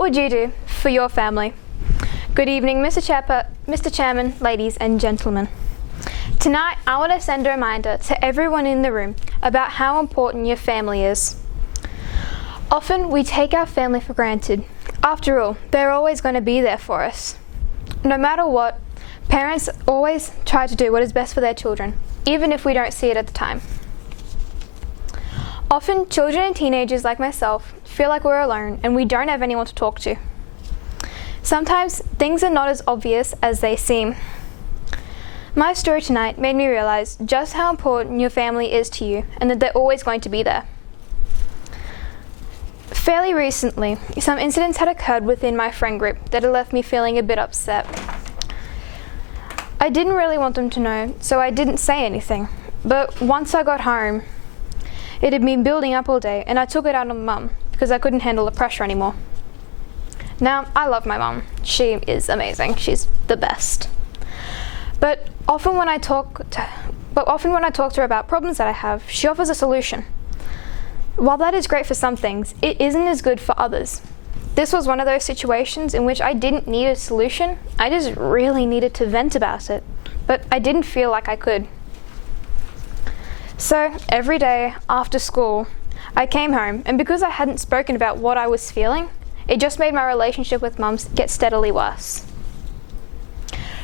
What would you do for your family? Good evening, Mr. Chairman, ladies and gentlemen. Tonight, I want to send a reminder to everyone in the room about how important your family is. Often, we take our family for granted. After all, they're always going to be there for us. No matter what, parents always try to do what is best for their children, even if we don't see it at the time. Often, children and teenagers like myself feel like we're alone and we don't have anyone to talk to. Sometimes, things are not as obvious as they seem. My story tonight made me realize just how important your family is to you and that they're always going to be there. Fairly recently, some incidents had occurred within my friend group that had left me feeling a bit upset. I didn't really want them to know, so I didn't say anything. But once I got home, it had been building up all day, and I took it out on Mum because I couldn't handle the pressure anymore. Now, I love my mum. She is amazing. She's the best. But often when I talk to her about problems that I have, she offers a solution. While that is great for some things, it isn't as good for others. This was one of those situations in which I didn't need a solution. I just really needed to vent about it, but I didn't feel like I could. So every day after school, I came home, and because I hadn't spoken about what I was feeling, it just made my relationship with Mum get steadily worse.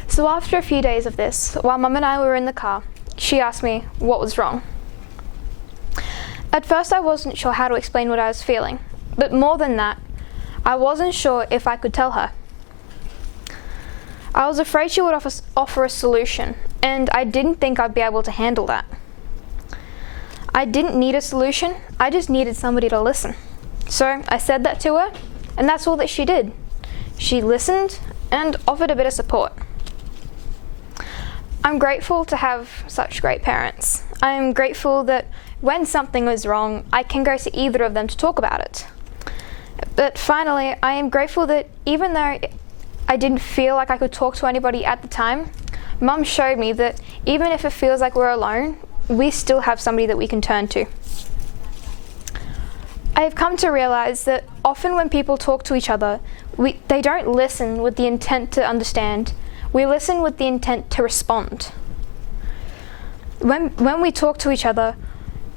So after a few days of this, while Mum and I were in the car, she asked me what was wrong. At first I wasn't sure how to explain what I was feeling, but more than that, I wasn't sure if I could tell her. I was afraid she would offer a solution, and I didn't think I'd be able to handle that. I didn't need a solution, I just needed somebody to listen. So I said that to her, and that's all that she did. She listened and offered a bit of support. I'm grateful to have such great parents. I'm grateful that when something was wrong, I can go to either of them to talk about it. But finally, I am grateful that even though I didn't feel like I could talk to anybody at the time, Mum showed me that even if it feels like we're alone, we still have somebody that we can turn to. I have come to realize that often when people talk to each other, they don't listen with the intent to understand. We listen with the intent to respond. When we talk to each other,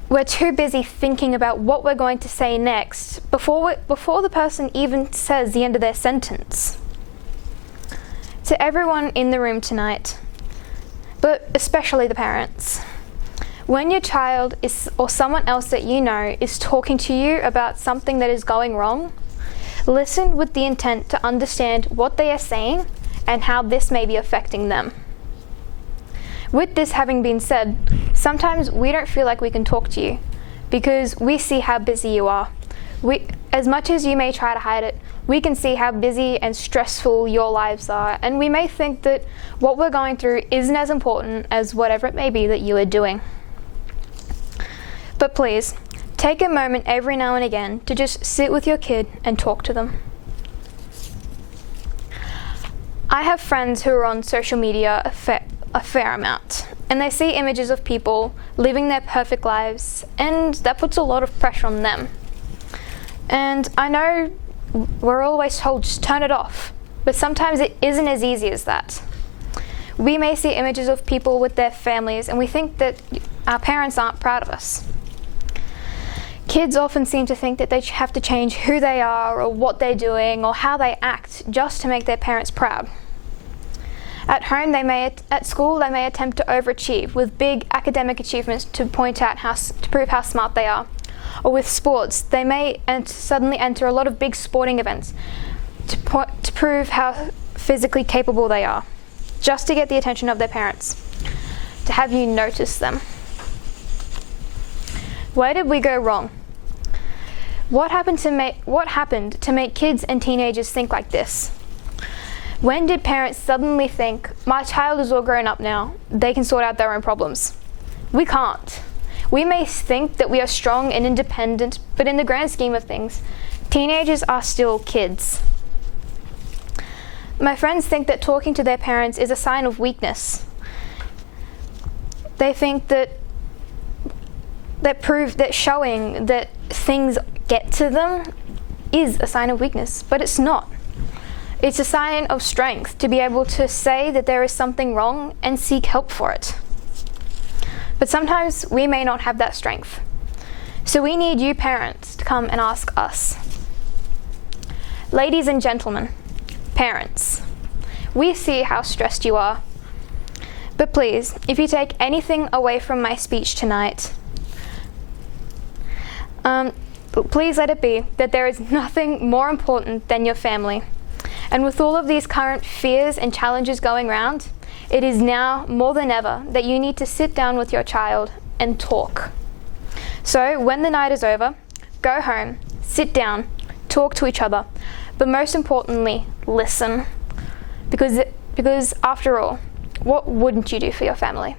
we're too busy thinking about what we're going to say next before the person even says the end of their sentence. To everyone in the room tonight, but especially the parents, when your child or someone else that you know is talking to you about something that is going wrong, listen with the intent to understand what they are saying and how this may be affecting them. With this having been said, sometimes we don't feel like we can talk to you because we see how busy you are. As much as you may try to hide it, we can see how busy and stressful your lives are, and we may think that what we're going through isn't as important as whatever it may be that you are doing. But please, take a moment every now and again to just sit with your kid and talk to them. I have friends who are on social media a fair amount, and they see images of people living their perfect lives, and that puts a lot of pressure on them. And I know we're always told just turn it off, but sometimes it isn't as easy as that. We may see images of people with their families, and we think that our parents aren't proud of us. Kids often seem to think that they have to change who they are or what they're doing or how they act just to make their parents proud. At home, at school, they may attempt to overachieve with big academic achievements to prove how smart they are. Or with sports, they may suddenly enter a lot of big sporting events to prove how physically capable they are, just to get the attention of their parents, to have you notice them. Where did we go wrong? What happened to make kids and teenagers think like this? When did parents suddenly think, my child is all grown up now, they can sort out their own problems? We can't. We may think that we are strong and independent, but in the grand scheme of things, teenagers are still kids. My friends think that talking to their parents is a sign of weakness. They think that showing that things get to them is a sign of weakness, but it's not. It's a sign of strength to be able to say that there is something wrong and seek help for it. But sometimes we may not have that strength. So we need you parents to come and ask us. Ladies and gentlemen, parents, we see how stressed you are. But please, if you take anything away from my speech tonight, please let it be that there is nothing more important than your family. And with all of these current fears and challenges going around, it is now more than ever that you need to sit down with your child and talk. So when the night is over, go home, sit down, talk to each other, but most importantly, listen. Because after all, what wouldn't you do for your family?